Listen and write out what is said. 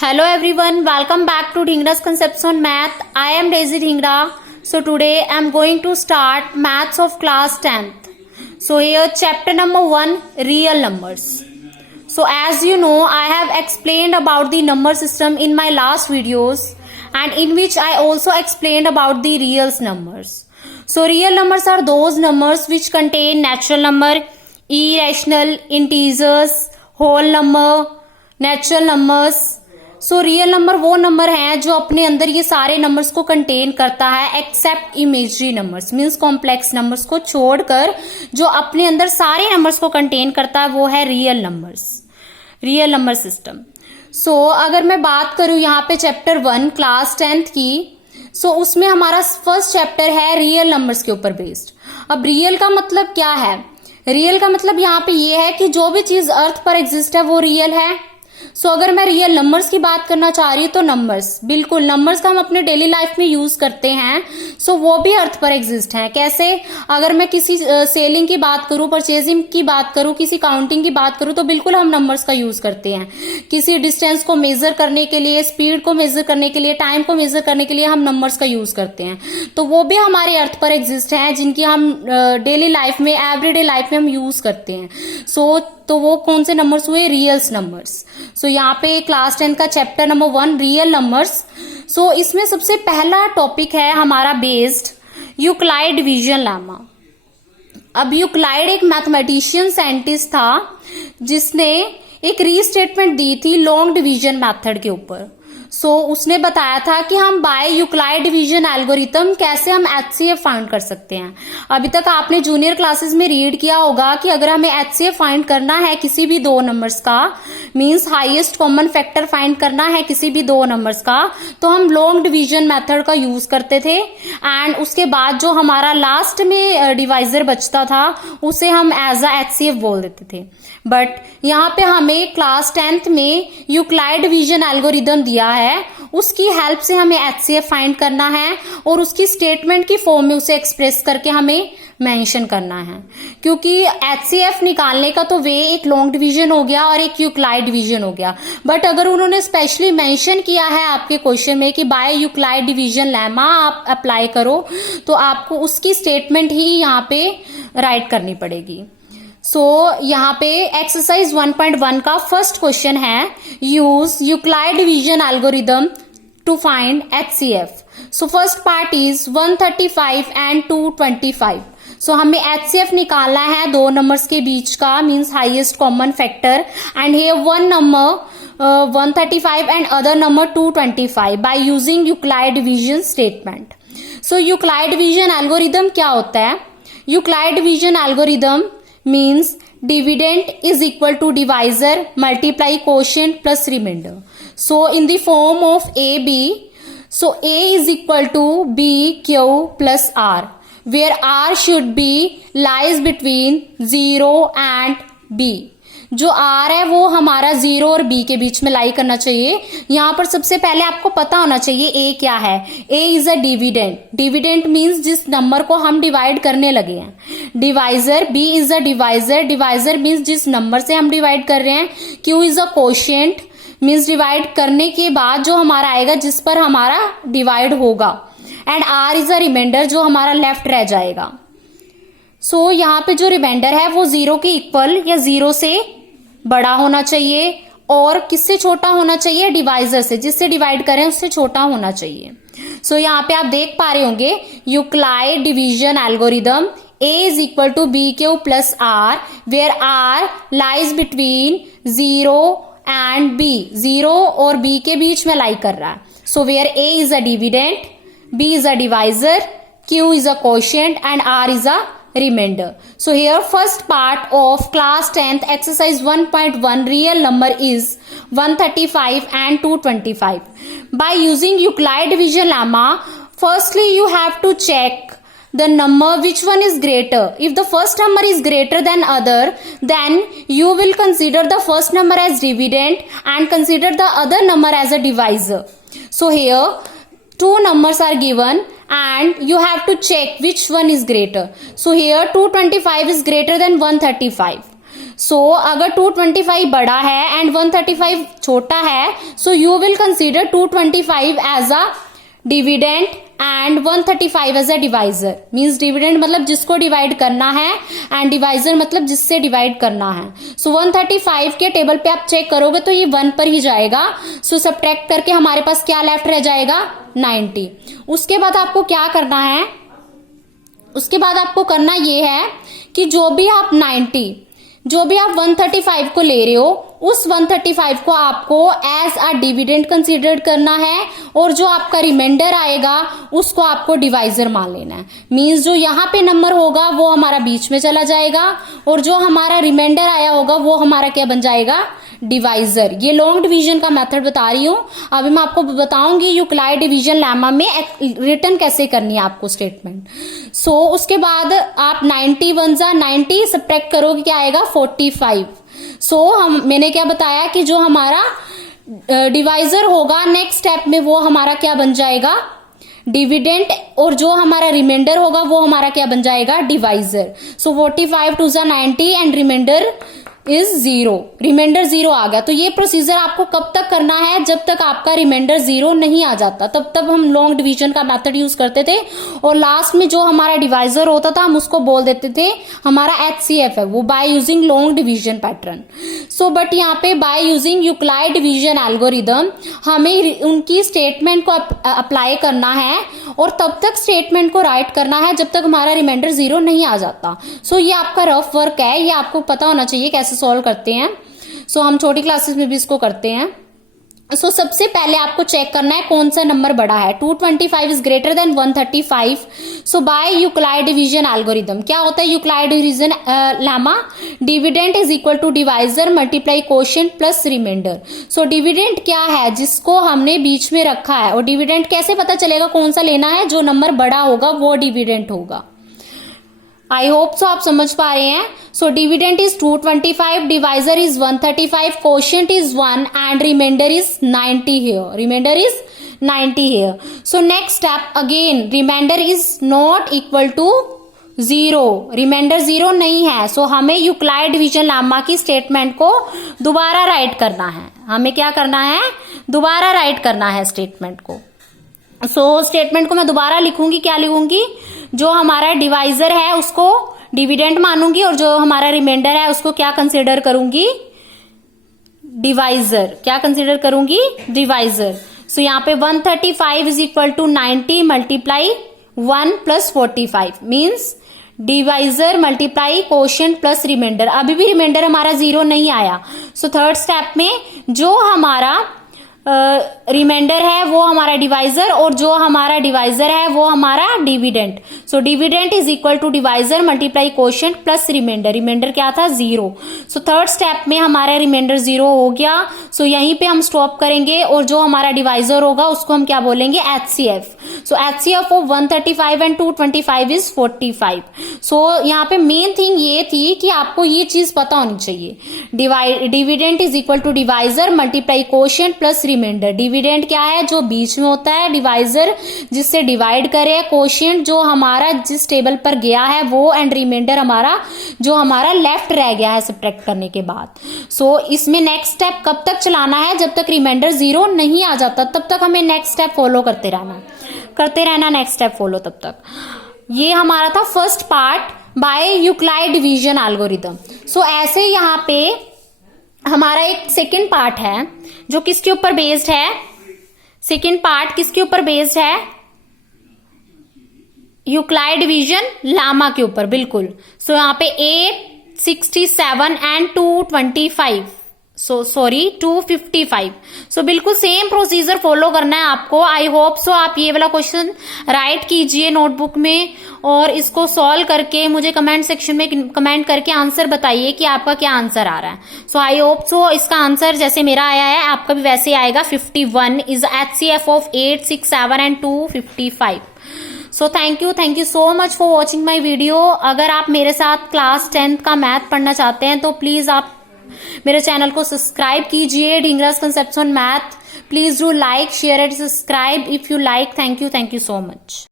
Hello everyone, welcome back to Dhingra's Concepts on Math. I am Daisy Dhingra. So today I am going to start Maths of class 10th. So here chapter number 1, real numbers. So as you know, I have explained about the number system in my last videos and in which I also explained about the real numbers. So real numbers are those numbers which contain natural number, irrational, integers, whole number, natural numbers. So real number वो number है जो अपने अंदर ये सारे numbers को contain करता है except imagery numbers, means complex numbers को छोड़कर जो अपने अंदर सारे नंबर्स को कंटेन करता है वो है real numbers, real number system. So अगर मैं बात करूं यहाँ पे चैप्टर 1 क्लास 10th की, सो उसमें हमारा फर्स्ट चैप्टर है रियल नंबर्स के ऊपर बेस्ड. अब रियल का मतलब क्या है? रियल का मतलब यहाँ पे ये है कि जो भी चीज अर्थ पर एग्जिस्ट है वो रियल है. सो अगर मैं रियल नंबर्स की बात करना चाह रही हूँ तो नंबर्स, बिल्कुल नंबर्स का हम अपने डेली लाइफ में यूज करते हैं. सो वो भी अर्थ पर एग्जिस्ट हैं. कैसे? अगर मैं किसी सेलिंग की बात करूं, परचेजिंग की बात करूं, किसी काउंटिंग की बात करूं तो बिल्कुल हम नंबर्स का यूज करते हैं. किसी डिस्टेंस को मेजर करने के लिए, स्पीड को मेजर करने के लिए, टाइम को मेजर करने के लिए हम नंबर्स का यूज करते हैं. तो वो भी हमारे अर्थ पर एग्जिस्ट हैं जिनकी हम डेली लाइफ में, एवरीडे लाइफ में हम यूज करते हैं. सो तो वो कौन से नंबर्स हुए? रियल्स नंबर्स. सो यहाँ पे क्लास 10 का चैप्टर नंबर 1 रियल नंबर्स. सो इसमें सबसे पहला टॉपिक है हमारा बेस्ड यूक्लाइड डिवीजन लेमा. अब यूक्लाइड एक मैथमेटिशियन साइंटिस्ट था जिसने एक रीस्टेटमेंट दी थी लॉन्ग डिवीजन मेथड के ऊपर. सो उसने बताया था कि हम बाय यूक्लाइड डिवीजन एल्गोरिथम कैसे हम एचसीएफ फाइंड कर सकते हैं. अभी तक आपने जूनियर क्लासेस में रीड किया होगा कि अगर हमें एचसीएफ फाइंड करना है किसी भी दो नंबर्स का, means highest common factor find करना है किसी भी दो नंबर्स का, तो हम लॉन्ग डिवीजन मेथड का यूज करते थे. एंड उसके बाद जो हमारा लास्ट में डिवाइजर बचता था उसे हम एज अ एचसीएफ बोल देते थे. बट यहाँ पे हमें क्लास 10th में यूक्लाइड डिवीजन एल्गोरिथम दिया है, उसकी हेल्प से हमें एचसीएफ फाइंड करना है और उसकी स्टेटमेंट की फॉर्म में उसे एक्सप्रेस करके हमें मेंशन करना है. क्योंकि एचसीएफ निकालने का तो वे एक लॉन्ग डिवीजन हो गया और एक यूक्लाइड डिवीजन हो गया. बट अगर उन्होंने स्पेशली मेंशन किया है आपके क्वेश्चन में कि बाय यूक्लाइड डिवीजन लेमा आप अप्लाई करो, तो आपको उसकी स्टेटमेंट ही यहाँ पे राइट करनी पड़ेगी. सो यहाँ पे एक्सरसाइज 1.1 का फर्स्ट क्वेश्चन है, use Euclid division algorithm to find HCF. So first part is 135 and 225. So हमें एचसीएफ निकालना है दो नंबर्स के बीच का, means highest common factor. And here one number 135 and other number 225 by using Euclid division statement. So Euclid division algorithm क्या होता है? Euclid division algorithm means dividend is equal to divisor multiply quotient plus remainder. So in the form of AB, so A is equal to B Q plus R, where R should be lies between 0 and B. जो R है वो हमारा 0 और B के बीच में लाई करना चाहिए. यहाँ पर सबसे पहले आपको पता होना चाहिए A क्या है. A is a dividend. Dividend means जिस नंबर को हम डिवाइड करने लगे हैं. Divisor B is a divisor. Divisor means जिस नंबर से हम डिवाइड कर रहे हैं. Q is a quotient, means divide करने के बाद जो हमारा आएगा जिस पर हमारा डिवाइड होगा. And R is a remainder, जो हमारा लेफ्ट रह जाएगा. सो यहाँ पे जो रिमाइंडर है वो 0 के इक्वल या 0 से बड़ा होना चाहिए और किससे छोटा होना चाहिए? डिवाइजर से, जिससे डिवाइड करें उससे छोटा होना चाहिए. सो यहाँ पे आप देख पा रहे होंगे Euclid division algorithm A is equal to BQ plus R, where R lies between 0 and B. 0 और B के बीच में लाई कर रहा है. So where A is a dividend, B is a divisor, Q is a quotient and R is a remainder. So here first part of class 10th exercise 1.1 real number is 135 and 225. By using Euclid division lemma, firstly you have to check the number which one is greater. If the first number is greater than other, then you will consider the first number as dividend and consider the other number as a divisor. So here two numbers are given and you have to check which one is greater. So here 225 is greater than 135. सो अगर 225 बड़ा है and 135 छोटा है, so you will consider 225 as a dividend and 135 as a divisor. Means dividend मतलब जिसको divide करना है and divisor मतलब जिससे डिवाइड करना है। सो 135 के टेबल पे आप चेक करोगे तो ये 1 पर ही जाएगा। सो सब्ट्रैक्ट करके हमारे पास क्या लेफ्ट रह जाएगा, 90। उसके बाद आपको क्या करना है, उसके बाद आपको करना ये है कि जो भी आप 135 को ले रहे हो, उस 135 को आपको एज अ डिविडेंड कंसीडर करना है और जो आपका रिमाइंडर आएगा उसको आपको डिवाइजर मान लेना है। मींस जो यहाँ पे नंबर होगा वो हमारा बीच में चला जाएगा और जो हमारा रिमाइंडर आया होगा वो हमारा क्या बन जाएगा, डिवाइजर। ये लॉन्ग डिवीजन का मेथड बता रही हूं। अभी मैं आपको बताऊंगी यूक्लाइड डिवीजन लेमा में रिटर्न कैसे करनी है आपको स्टेटमेंट। सो उसके बाद आप 90 1 जा 90 सब्ट्रैक्ट करोगे, क्या आएगा, 45। मैंने क्या बताया कि जो हमारा डिवाइजर होगा नेक्स्ट स्टेप में वो हमारा क्या बन जाएगा, डिविडेंड, और जो हमारा रिमाइंडर होगा वो हमारा क्या बन जाएगा, डिवाइजर। सो 45 2 जा 90 एंड रिमाइंडर इज 0। रिमाइंडर 0 आ गया। तो ये प्रोसीजर आपको कब तक करना है, जब तक आपका रिमाइंडर 0 नहीं आ जाता, तब तक हम लॉन्ग डिवीजन का मेथड यूज करते थे। और लास्ट में जो हमारा डिवाइजर होता था हम उसको बोल देते थे हमारा HCF है, वो by using long division pattern. So but यहाँ पे bye using Euclid division algorithm हमें उनकी स्टेटमेंट को अप्लाई करना है और तब तक स्टेटमेंट को राइट करना है जब तक हमारा रिमाइंडर 0 नहीं आ जाता। सो ये आपका रफ वर्क है, ये आपको पता होना चाहिए कैसे सॉल्व करते हैं। सो हम छोटी क्लासेस में भी इसको करते हैं। सो सबसे पहले आपको चेक करना है कौन सा नंबर बड़ा है। 225 is greater than 135। So by Euclid division algorithm क्या होता है, Euclid division lemma, dividend is equal to divisor multiply quotient plus remainder. So dividend क्या है, जिसको हमने बीच में रखा है, और डिविडेंड कैसे पता चलेगा कौन सा लेना है, जो नंबर बड़ा होगा वो डिविडेंड होगा। आई होप सो आप समझ पा रहे हैं। So dividend is 225, divisor is 135, quotient is 1 and remainder is 90 here. Remainder is 90 here. So next step again, remainder is not equal to 0। Remainder 0 नहीं है। सो हमें यूक्लाइड डिवीजन लेमा की statement को दोबारा राइट करना है। हमें क्या करना है, दोबारा राइट करना है स्टेटमेंट को। सो स्टेटमेंट को मैं दोबारा लिखूंगी, क्या लिखूंगी, जो हमारा डिवाइजर है उसको डिविडेंड मानूंगी और जो हमारा रिमाइंडर है उसको क्या कंसीडर करूंगी, डिवाइजर। क्या कंसीडर करूंगी, डिवाइजर। सो यहाँ पे 135 is equal to 90 multiply 1 plus 45 means divisor multiply quotient plus remainder. अभी भी रिमाइंडर हमारा 0 नहीं आया। सो थर्ड स्टेप में जो हमारा रिमाइंडर है वो हमारा डिवाइजर और जो हमारा डिवाइजर है वो हमारा dividend. So dividend is equal to divisor multiply quotient plus remainder. Remainder क्या था, 0। सो थर्ड स्टेप में हमारा रिमाइंडर 0 हो गया। सो यहीं पे हम स्टॉप करेंगे और जो हमारा डिवाइजर होगा उसको हम क्या बोलेंगे, HCF। So HCF of 135 and 225 is 45। सो यहाँ पे मेन थिंग ये थी कि आपको ये चीज पता होनी चाहिए, dividend is equal to divisor multiply quotient plus remainder. Dividend क्या है, जो बीच में होता है, डिवाइजर जिससे डिवाइड करे, कोशेंट जो हमारा जिस टेबल पर गया है वो, एंड रिमाइंडर हमारा जो हमारा लेफ्ट रह गया है सब्ट्रैक्ट करने के बाद। सो इसमें नेक्स्ट स्टेप कब तक चलाना है, जब तक रिमाइंडर 0 नहीं आ जाता तब तक हमें नेक्स्ट स्टेप फॉलो करते रहना नेक्स्ट स्टेप फॉलो तब तक। ये हमारा था first part by Euclid division algorithm. So ऐसे यहाँ पे हमारा एक सेकेंड पार्ट है जो किसके ऊपर बेस्ड है, सेकेंड पार्ट किसके ऊपर बेस्ड है, यूक्लाइड डिवीजन लेमा के ऊपर, बिल्कुल। सो यहाँ पे 8, 67 एंड 225, 255। सो बिल्कुल सेम प्रोसीजर फॉलो करना है आपको। आई होप सो आप ये वाला क्वेश्चन राइट कीजिए नोटबुक में और इसको सॉल्व करके मुझे कमेंट सेक्शन में कमेंट करके आंसर बताइए कि आपका क्या आंसर आ रहा है। सो आई होप सो इसका आंसर जैसे मेरा आया है आपका भी वैसे आएगा। 51 is HCF of 8, 6, 7 and 255। So thank you so much for watching my video. अगर आप मेरे साथ क्लास 10th का मैथ पढ़ना चाहते हैं तो प्लीज आप मेरे चैनल को सब्सक्राइब कीजिए, Dhingraj concepts on math. Please do like, share and subscribe if you like. Thank you so much.